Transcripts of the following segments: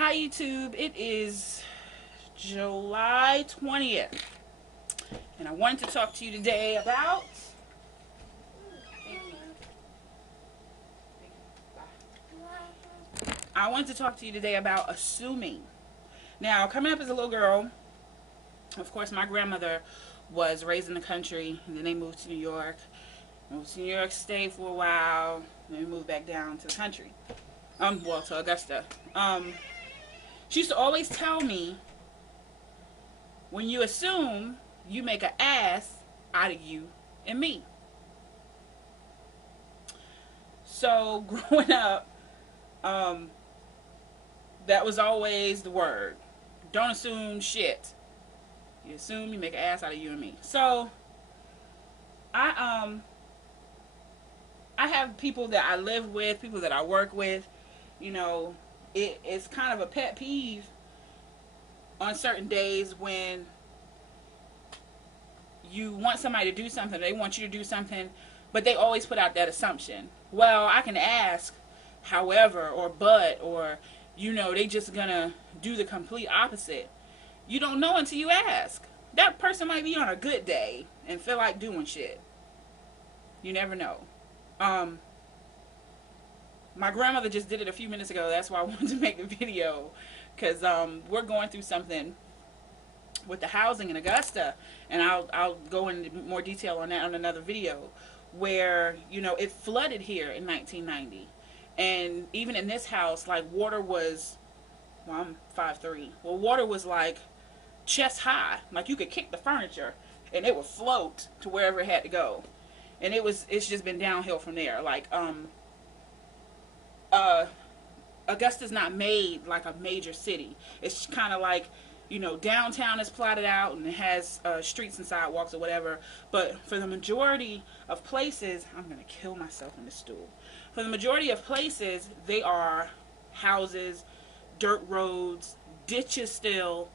Hi YouTube, it is July 20th and I wanted to talk to you today about assuming. Now, coming up as a little girl, of course my grandmother was raised in the country, and then they moved to New York. Moved to New York State for a while, and then moved back down to the country. Well, to Augusta. She used to always tell me, when you assume, you make an ass out of you and me. So growing up, that was always the word. Don't assume shit. You assume, you make an ass out of you and me. So I have people that I live with, people that I work with. You know, it's kind of a pet peeve on certain days when you want somebody to do something, they want you to do something, but they always put out that assumption. Well, I can ask, however, or but, or, they just gonna do the complete opposite. You don't know until you ask. That person might be on a good day and feel like doing shit. You never know. My grandmother just did it a few minutes ago. That's why I wanted to make the video, because we're going through something with the housing in Augusta, and I'll go into more detail on that on another video, where it flooded here in 1990, and even in this house, like, water was, well, I'm 5'3", well, water was like chest high, like you could kick the furniture and it would float to wherever it had to go, and it's just been downhill from there. Like, Augusta's not made like a major city. It's kind of like, downtown is plotted out and it has streets and sidewalks or whatever. But for the majority of places, I'm going to kill myself in the stool. For the majority of places, they are houses, dirt roads, ditches still,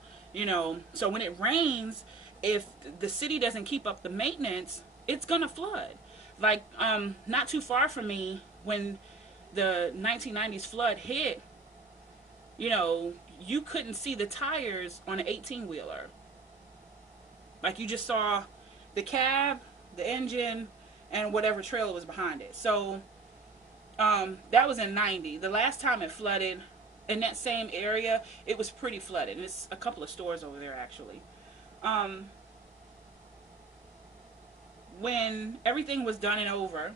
So when it rains, if the city doesn't keep up the maintenance, it's going to flood. Like, not too far from me, when the 1990s flood hit, you couldn't see the tires on an 18-wheeler. Like, you just saw the cab, the engine, and whatever trailer was behind it. So that was in 90. The last time it flooded in that same area, it was pretty flooded. And it's a couple of stores over there, actually. When everything was done and over,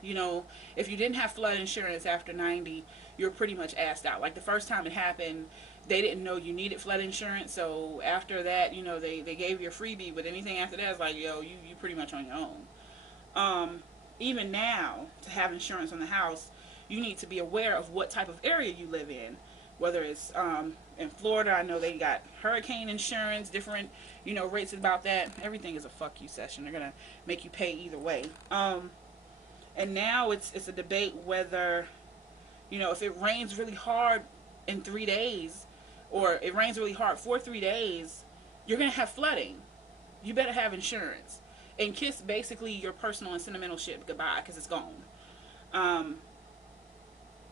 if you didn't have flood insurance after 90, you're pretty much assed out. Like, the first time it happened, they didn't know you needed flood insurance. So after that, they gave you a freebie. But anything after that is like, yo, you pretty much on your own. Even now, to have insurance on the house, you need to be aware of what type of area you live in. Whether it's in Florida, I know they got hurricane insurance, different, rates about that. Everything is a fuck you session. They're going to make you pay either way. And now it's a debate whether, if it rains really hard in 3 days, or it rains really hard for 3 days, you're going to have flooding. You better have insurance. And kiss basically your personal and sentimental shit goodbye, because it's gone.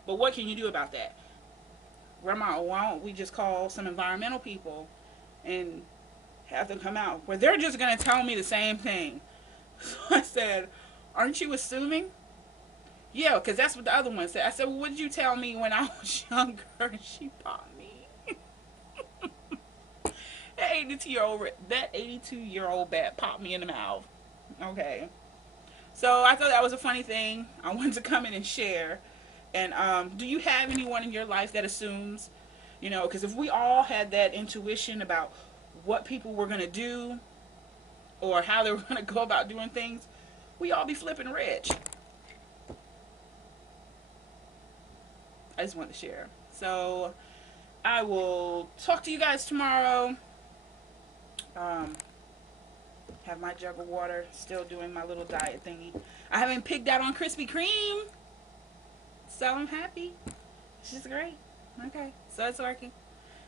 But what can you do about that? Grandma, why don't we just call some environmental people and have them come out? Where they're just going to tell me the same thing. So I said, aren't you assuming? Yeah, because that's what the other one said. I said, well, what did you tell me when I was younger? And she popped me. That 82-year-old bat popped me in the mouth. Okay. So I thought that was a funny thing. I wanted to come in and share. And do you have anyone in your life that assumes? Because if we all had that intuition about what people were going to do or how they were going to go about doing things, we all be flipping rich. I just wanted to share. So I will talk to you guys tomorrow. Have my jug of water. Still doing my little diet thingy. I haven't picked out on Krispy Kreme, so I'm happy. It's just great. Okay, so it's working.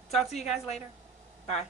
Talk to you guys later. Bye.